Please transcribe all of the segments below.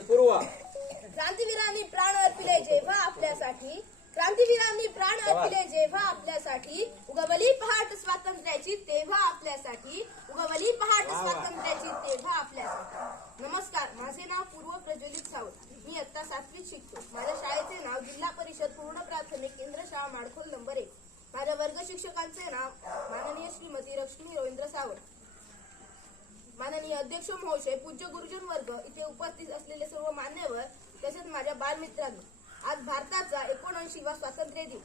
पूर्व। क्रांतीवीरांनी प्राण अर्पिले जेव्हा आपल्यासाठी क्रांतीवीरांनी प्राण अर्पिले जेव्हा आपल्यासाठी उगवली पहाट स्वातंत्र्याची तेव्हा आपल्यासाठी उगवली पहाट स्वातंत्र्याची तेव्हा आपल्यासाठी. नमस्कार माझे नाव पूर्व प्रज्वलित सावंत. मी इयत्ता सातवीत शिकतो. माझ्या शाळेचे नाव जिल्हा परिषद पूर्ण प्राथमिक केंद्र शाळा माडखोल नंबर एक. माझ्या वर्ग शिक्षकांचे नाव माननीय श्रीमती लक्ष्मी रवींद्र माननीय अध्यक्ष महोदय पूज्य गुरुजन वर्ग इथे उपस्थित असलेले सर्व मान्यवर तसेच माझ्या बालमित्रांनो आज भारताचा एकोणऐंशीवा स्वातंत्र्य दिन.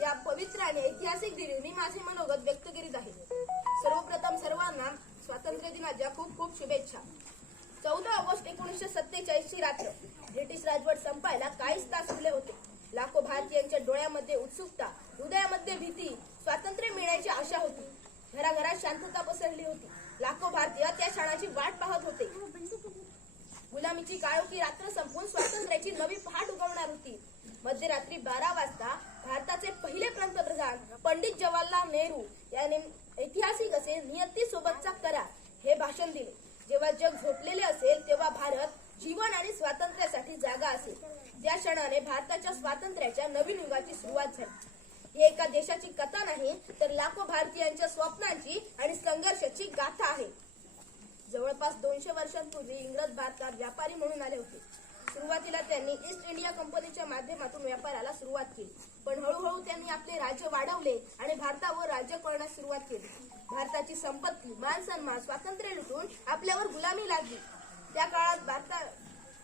या पवित्र आणि ऐतिहासिक दिनी मी माझे मनोगत व्यक्त करीत आहे. सर्वप्रथम सर्वांना स्वातंत्र्य दिनाच्या खूप खूप शुभेच्छा. चौदा ऑगस्ट एकोणीसशे सत्तेचाळीस ची रात्र. ब्रिटिश राजवट संपायला काहीच तास उरले होते. लाखो भारतीयांच्या डोळ्यामध्ये उत्सुकता हृदयामध्ये भीती स्वातंत्र्य मिळण्याची आशा होती. घराघरात शांतता पसरली होती. लाखो भारतीय त्या क्षणाची वाट पाहत होते. गुलामीची काळोखी रात्र संपून स्वातंत्र्याची नवी पहाट उगवणार होती. मध्यरात्री बारा वाजता भारताचे पहिले पंतप्रधान पंडित जवाहरलाल नेहरू याने ऐतिहासिक असे नियती सोबतचा करार हे भाषण दिले. जेव्हा जग झोपलेले असेल तेव्हा भारत जीवन आणि स्वातंत्र्यासाठी जागा असेल. त्या क्षणाने भारताच्या स्वातंत्र्याच्या नवीन युगाची सुरुवात झाली. ही एका देशाची कथा नाही तर लाखो भारतीयांच्या स्वप्नांची आणि संघर्षाची गाथा आहे. जवळपास दोनशे वर्षांपूर्वी इंग्रज भारतात व्यापारी म्हणून आले होते. सुरुवातीला त्यांनी ईस्ट इंडिया कंपनीच्या माध्यमातून व्यापाराला सुरुवात केली. पण हळूहळू त्यांनी आपले राज्य वाढवले आणि भारतावर राज्य करण्यास सुरुवात केली. भारताची संपत्ती मान सन्मान स्वातंत्र्य लुटून आपल्यावर गुलामी लागली. त्या काळात भारता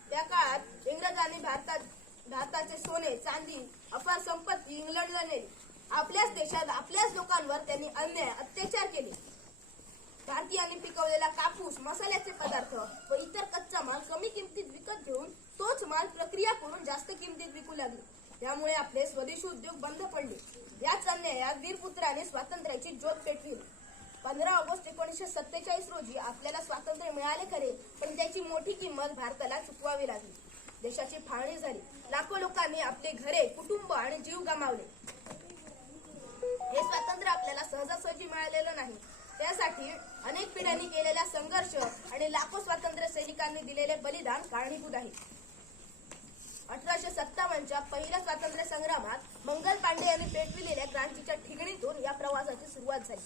त्या काळात इंग्रजांनी भारतात भारताचे सोने चांदी अफार संपत्ती इंग्लंडला नेली. आपल्याच देशात आपल्याच लोकांवर त्यांनी अन्याय अत्याचार केले. भारतीयांनी पिकवलेला कापूस मसाल्याचे पदार्थ व इतर कच्चा माल कमी किमतीत विकत घेऊन तोच माल प्रक्रिया करून जास्त किमतीत विकू लागले. त्यामुळे आपले स्वदेशी उद्योग बंद पडले. याच अन्यायात वीरपुत्राने स्वातंत्र्याची ज्योत पेटविली पंधरा ऑगस्ट एकोणीसशे सत्तेचाळीस रोजी आपल्याला स्वातंत्र्य मिळाले खरे पण त्याची मोठी किंमत भारताला चुकवावी लागली. देशाची फाळणी झाली. लाखो लोकांनी आपले घरे कुटुंब आणि जीव गमावले. स्वातंत्र्य आपल्याला सहजासहजी मिळालेलं नाही. त्यासाठी अनेक पिढ्यांनी केलेला संघर्ष आणि लाखो स्वातंत्र्य सैनिकांनी दिलेले बलिदान कारणीभूत आहे. अठराशे सत्तावन्नच्या पहिल्या स्वातंत्र्य संग्रामात मंगल पांडे यांनी पेटविलेल्या क्रांतीच्या ठिगणीतून या प्रवासाची सुरुवात झाली.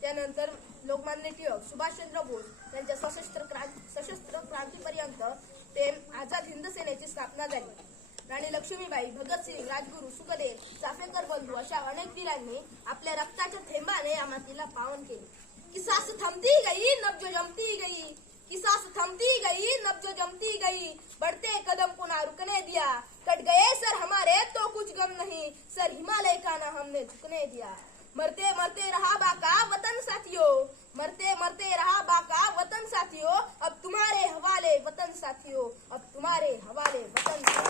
त्यानंतर लोकमान्य टिळक सुभाषचंद्र बोस यांच्या सशस्त्र क्रांती सशस्त्र क्रांतीपर्यंत ते आझाद हिंद सेनेची स्थापना झाली. राणी लक्ष्मीबाई भगतसिंग राजगुरू सुखदेव चाफेकर बंधू अशा अनेक वीरांनी आपल्या रक्ताच्या थेंबाने या मातीला पावन केले. की सास थमती गई नब जो जमती गई. की सास थमती गई नब जो जमती गई. बढ़ते कदम को ना रुकने दिया. कट गए सर हमारे तो कुछ गम नहीं. सर हिमालय का ना हमने झुकने दिया. मरते मरते रहा बाका वतन साथियों. मरते मरते रहा बाका वतन साथियों. अब तुम्हारे हवाले वतन साथियों. अब तुम्हारे हवाले वतन साथियों.